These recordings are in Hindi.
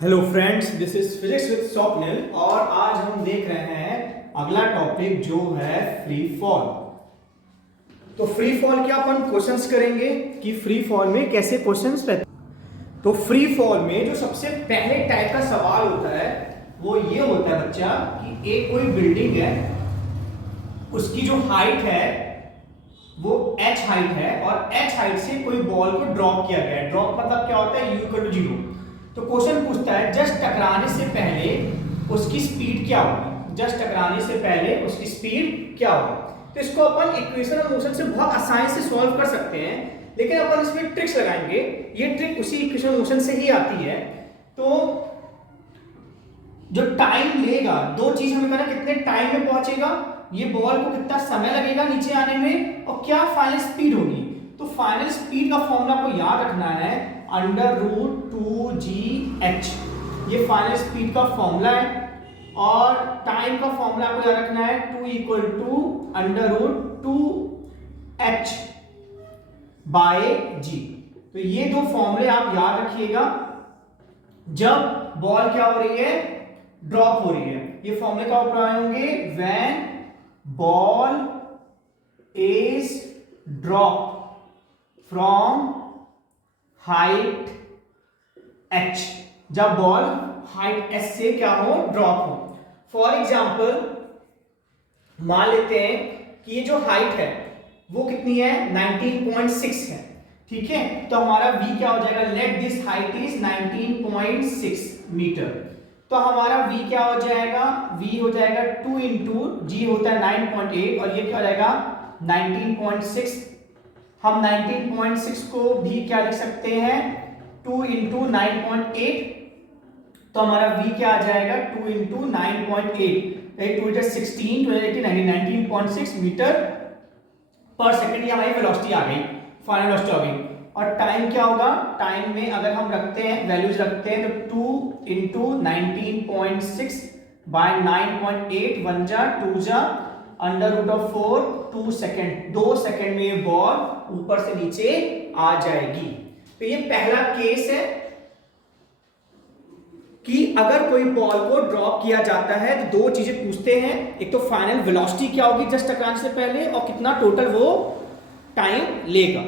Hello friends, this is physics with Swapnil और आज हम देख रहे हैं अगला टॉपिक जो है फ्री फॉल। तो फ्री फॉल के अपन क्वेश्चंस करेंगे कि फ्री फॉल में कैसे क्वेश्चंस रहते हैं। तो फ्री फॉल में जो सबसे पहले टाइप का सवाल होता है वो ये होता है बच्चा कि एक कोई बिल्डिंग है, उसकी जो हाइट है वो h हाइट है और h हाइट से कोई बॉल को ड्रॉप किया गया है। ड्रॉप मतलब क्या होता है, u इक्वल टू 0। तो क्वेश्चन पूछता है जस्ट टकराने से पहले उसकी स्पीड क्या होगी, जस्ट टकराने से पहले उसकी स्पीड क्या होगी। तो इसको अपन इक्वेशन ऑफ मोशन से बहुत आसानी से सॉल्व कर सकते हैं, लेकिन अपन इसमें ट्रिक्स लगाएंगे। ये ट्रिक उसी इक्वेशन ऑफ मोशन से ही आती है। तो जो टाइम लेगा, दो चीज हमें कहना, कितने टाइम में पहुंचेगा, ये बॉल को कितना समय लगेगा नीचे आने में, और क्या फाइनल स्पीड होगी। तो फाइनल स्पीड का फॉर्मूला को याद रखना है, √2gh। ये फाइनल स्पीड का फॉर्मूला है। और टाइम का फॉर्मूला को याद रखना है 2 equal to √2h bye g। तो ये दो फॉर्मूले आप याद रखिएगा जब बॉल क्या हो रही है, ड्रॉप हो रही है। ये फॉर्मूले का ऊपर आए होंगे, when ball is drop from height h, जब बॉल हाइट h से क्या हो, ड्रॉप हो। फॉर एग्जाम्पल मान लेते हैं कि ये जो हाइट है वो कितनी है, 19.6 है। ठीक है, तो हमारा v क्या हो जाएगा, let this height is 19.6 metre. तो हमारा v क्या हो जाएगा, v हो जाएगा 2 इंटू जी होता है 9.8 और ये क्या हो जाएगा 19.6। हम 19.6 को भी क्या लिख सकते हैं, 2 इंटू 9.8। तो हमारा v क्या आ जाएगा 2 इंटू 9.8, 16, 19.6 मीटर पर सेकंड। ये हमारी वेलोसिटी आ गई, फाइनल वेलोसिटी आ गई। और टाइम क्या होगा, टाइम में अगर हम रखते हैं, वैल्यूज रखते हैं, तो 2 इंटू 19.6 बाय 9.8, 1 जा 2 जा √4, 2 सेकेंड, 2 सेकेंड में ये बॉल ऊपर से नीचे आ जाएगी। तो ये पहला केस है कि अगर कोई बॉल को ड्रॉप किया जाता है तो दो चीजें पूछते हैं, एक तो फाइनल वेलोसिटी क्या होगी जस्ट टकराने से पहले, और कितना टोटल वो टाइम लेगा।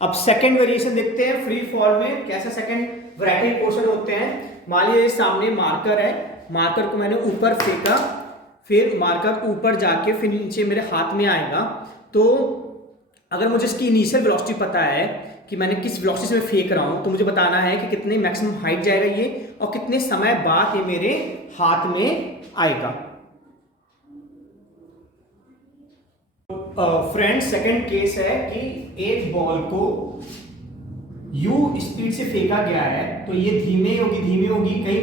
अब सेकंड वेरिएशन देखते हैं फ्री फॉल में कैसे सेकंड वैरायटी पोर्शन होते हैं। मान लीजिए सामने मार्कर है, मार्कर को मैंने ऊपर फेंका, फिर मार्कर ऊपर जाके फिर नीचे मेरे हाथ में आएगा। तो अगर मुझे इसकी इनिशियल वेलोसिटी पता है कि मैंने किस वेलोसिटी से मैं फेंक रहा हूं, तो मुझे बताना है कि कितने मैक्सिमम हाइट जाएगा ये और कितने समय बाद ये मेरे हाथ में आएगा। फ्रेंड्स, सेकंड केस है कि एक बॉल को u स्पीड से फेंका गया है, तो ये धीमे होगी, कहीं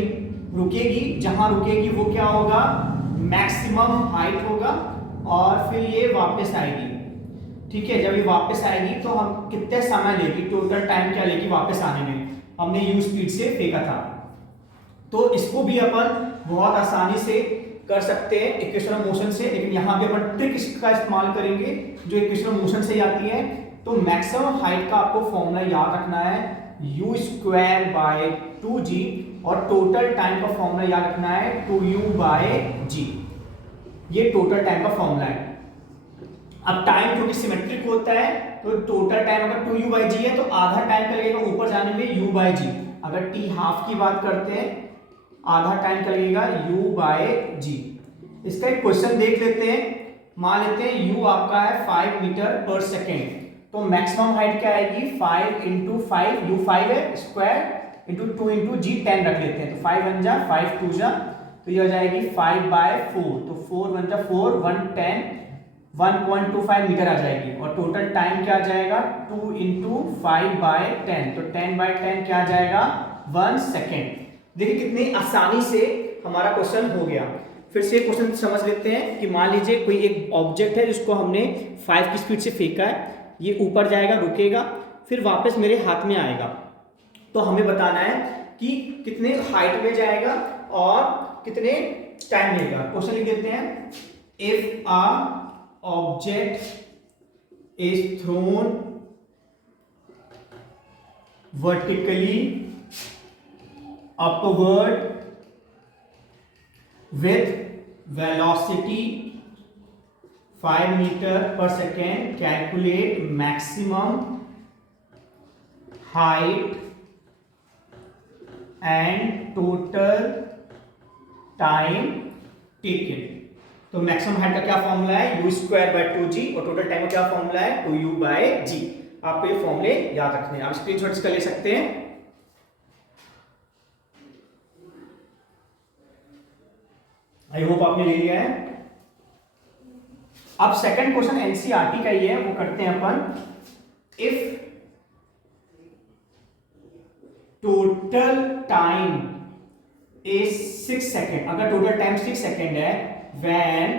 रुकेगी, जहां रुकेगी वो क्या होगा, मैक्सिमम हाइट होगा, और फिर ये वापस आएगी। ठीक है, जब ये वापस आएगी तो हम कितने समय लेगी, टोटल टाइम क्या लेगी वापस आने में, हमने u स्पीड से फेंका था। तो इसको भी अपन बहुत आसानी से कर सकते हैं इक्वेशन ऑफ मोशन से, लेकिन यहां पे अपन ट्रिक इसका इस्तेमाल करेंगे जो इक्वेशन ऑफ मोशन से आती है। तो मैक्सिमम हाइट का आपको फॉर्मूला याद रखना है u² बाय 2g, और टोटल टाइम का फॉर्मूला याद रखना है 2u बाय g। ये टोटल टाइम का फॉर्मूला है। अब टाइम क्योंकि सिमेट्रिक होता है, तो टोटल टाइम अगर 2u बाय g है तो आधा टाइम का लगेगा ऊपर जाने में u बाय g। अगर t हाफ की बात करते हैं, आधा टाइम का लगेगा u बाय g। इसका एक क्वेश्चन देख लेते हैं। मान लेते हैं u आपका है 5 मीटर पर सेकेंड, तो मैक्सिमम हाइट क्या आएगी, 5 इंटू 5, u 5 है स्क्वायर, इंटू 2 इंटू जी 10 रख लेते हैं, तो 5 1 जा 5 2 जा, तो ये हो जाएगी 5 बाय 4, तो 4 1 जा 4, 1 10, 1.25 मीटर आ जाएगी। और टोटल टाइम क्या आ जाएगा, 2 इंटू 5 बाय 10, तो 10 बाय 10 क्या आ जाएगा, 1 सेकेंड। देखिए कितनी आसानी से हमारा क्वेश्चन हो गया। फिर से क्वेश्चन समझ लेते हैं कि मान लीजिए कोई एक ऑब्जेक्ट है जिसको हमने 5 की स्पीड से फेंका है, ये ऊपर जाएगा, रुकेगा, फिर वापस मेरे हाथ में आएगा। तो हमें बताना है कि कितने हाइट में जाएगा और कितने टाइम लेगा। क्वेश्चन लिख देते हैं, if a object is throne vertically upward with velocity 5 meter per second, calculate maximum height and total time taken। तो मैक्सिमम हाइट का क्या फॉर्मूला है, u स्क्वायर बाय 2g, और टोटल टाइम का क्या फॉर्मूला है, 2u बाय g। आपको ये फॉर्मूले याद रखने हैं, आप स्क्रीनशॉट्स कर ले सकते हैं। आई होप आपने ले लिया है। अब सेकंड क्वेश्चन एनसीईआरटी का ही है, वो करते हैं अपन। If total time is 6 second, अगर टोटल टाइम 6 सेकेंड है, when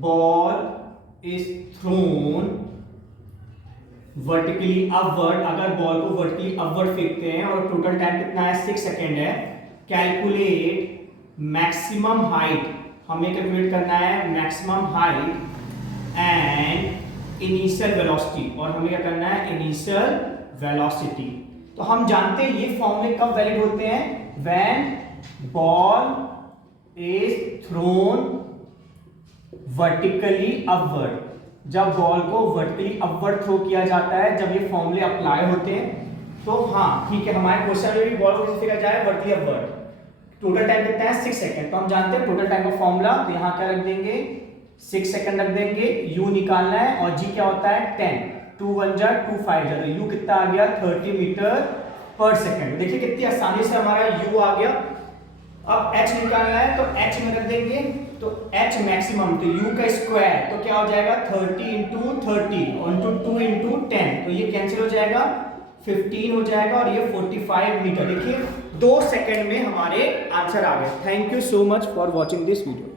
ball is thrown vertically upward, अगर बॉल को वर्टिकली अपवर्ड फेंकते हैं और टोटल टाइम कितना है, 6 सेकेंड है, कैलकुलेट मैक्सिमम हाइट, हमें कैलकुलेट करना है maximum height and initial velocity, और हमें क्या करना है, इनिशियल वेलोसिटी। तो हम जानते हैं ये फॉर्मूले कब वैलिड होते हैं, when ball is thrown vertically upward, जब बॉल को वर्टिकली अपवर्ड थ्रो किया जाता है, जब ये फॉर्मूले अप्लाई होते हैं। तो हाँ ठीक है, हमारे क्वेश्चन में भी बॉल को फेंका जाए वर्टिकली अपवर्ड, टोटल टाइम कितना है, 6 सेकंड। तो हम जानते हैं टोटल टाइम का फॉर्मूला, तो यहां क्या रख देंगे, 6 सेकंड रख देंगे, u निकालना है, और g क्या होता है 10, 2 1 जा 2 5 जा, तो u कितना आ गया 30 मीटर पर सेकंड। देखिए कितनी आसानी से हमारा u आ गया। अब h निकालना है, तो h में रख देंगे, तो h मैक्सिमम, तो u का स्क्वायर, तो क्या हो जाएगा 30 इंटू 30 और इंटू 2 इंटू 10, तो ये कैंसिल हो जाएगा, 15 हो जाएगा, और ये 45 मीटर। देखिए 2 सेकंड में हमारे आंसर आ गए। Thank you so much for watching this video.